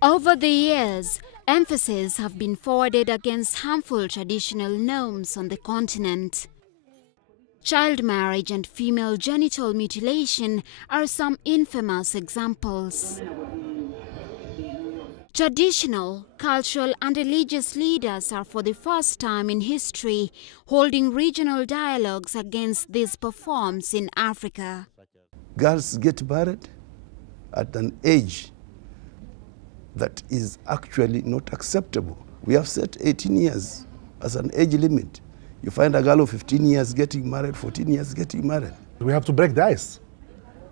Over the years, emphasis have been forwarded against harmful traditional norms on the continent. Child marriage and female genital mutilation are some infamous examples. Traditional, cultural and religious leaders are for the first time in history holding regional dialogues against these performs in Africa. Girls get married at an age that is actually not acceptable. We have set 18 years as an age limit. You find a girl of 15 years getting married, 14 years getting married. We have to break the ice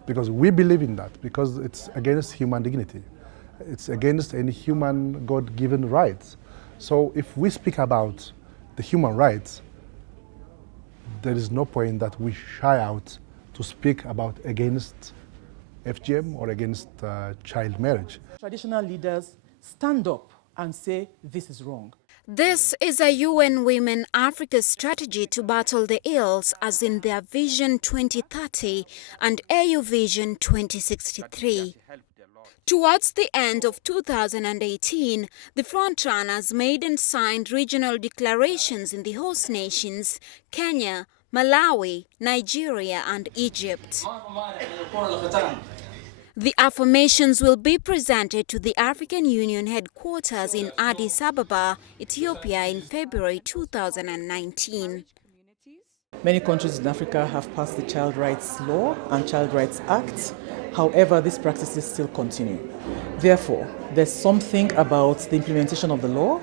because we believe in that, because it's against human dignity. It's against any human God-given rights. So if we speak about the human rights, there is no point that we shy out to speak about against FGM or against child marriage. Traditional leaders stand up and say this is wrong. This is a UN Women Africa strategy to battle the ills as in their Vision 2030 and AU Vision 2063. Towards the end of 2018, the frontrunners made and signed regional declarations in the host nations, Kenya, Malawi, Nigeria and Egypt. The affirmations will be presented to the African Union headquarters in Addis Ababa, Ethiopia in February 2019. Many countries in Africa have passed the Child Rights Law and Child Rights Act. However, these practices still continue. Therefore, there's something about the implementation of the law,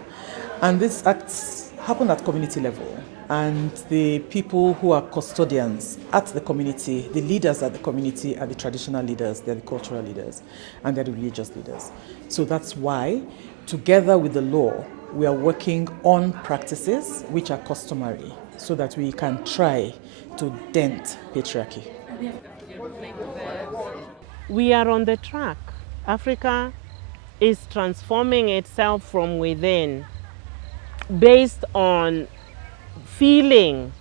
and these acts happen at community level. And the people who are custodians at the community, the leaders at the community are the traditional leaders, they're the cultural leaders, and they're the religious leaders. So that's why, together with the law, we are working on practices which are customary so that we can try to dent patriarchy. We are on the track. Africa is transforming itself from within based on feeling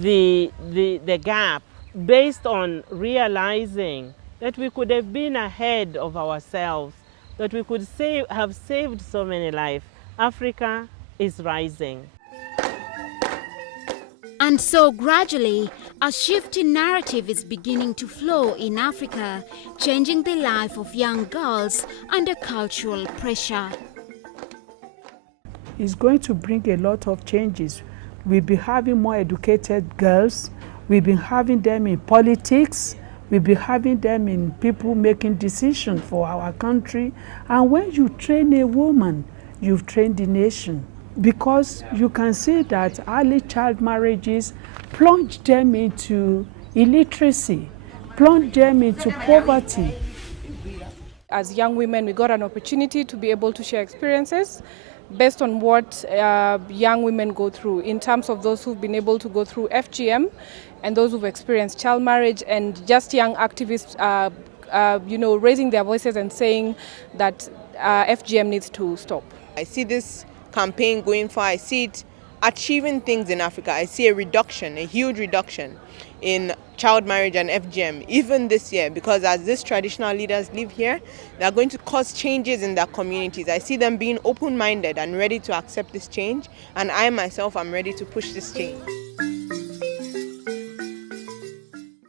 the gap, based on realizing that we could have been ahead of ourselves, that we could have saved so many lives. Africa is rising. And so gradually, a shift in narrative is beginning to flow in Africa, changing the life of young girls under cultural pressure. It's going to bring a lot of changes. We'll be having more educated girls. We'll be having them in politics. We'll be having them in people making decisions for our country. And when you train a woman, you've trained the nation. Because you can see that early child marriages plunge them into illiteracy, plunge them into poverty. As young women, we got an opportunity to be able to share experiences based on what young women go through, in terms of those who've been able to go through FGM and those who've experienced child marriage, and just young activists raising their voices and saying that FGM needs to stop. I see this campaign going far. I see it achieving things in Africa. I see a huge reduction in child marriage and FGM, even this year, because as these traditional leaders live here, they are going to cause changes in their communities. I see them being open-minded and ready to accept this change, and I myself am ready to push this change.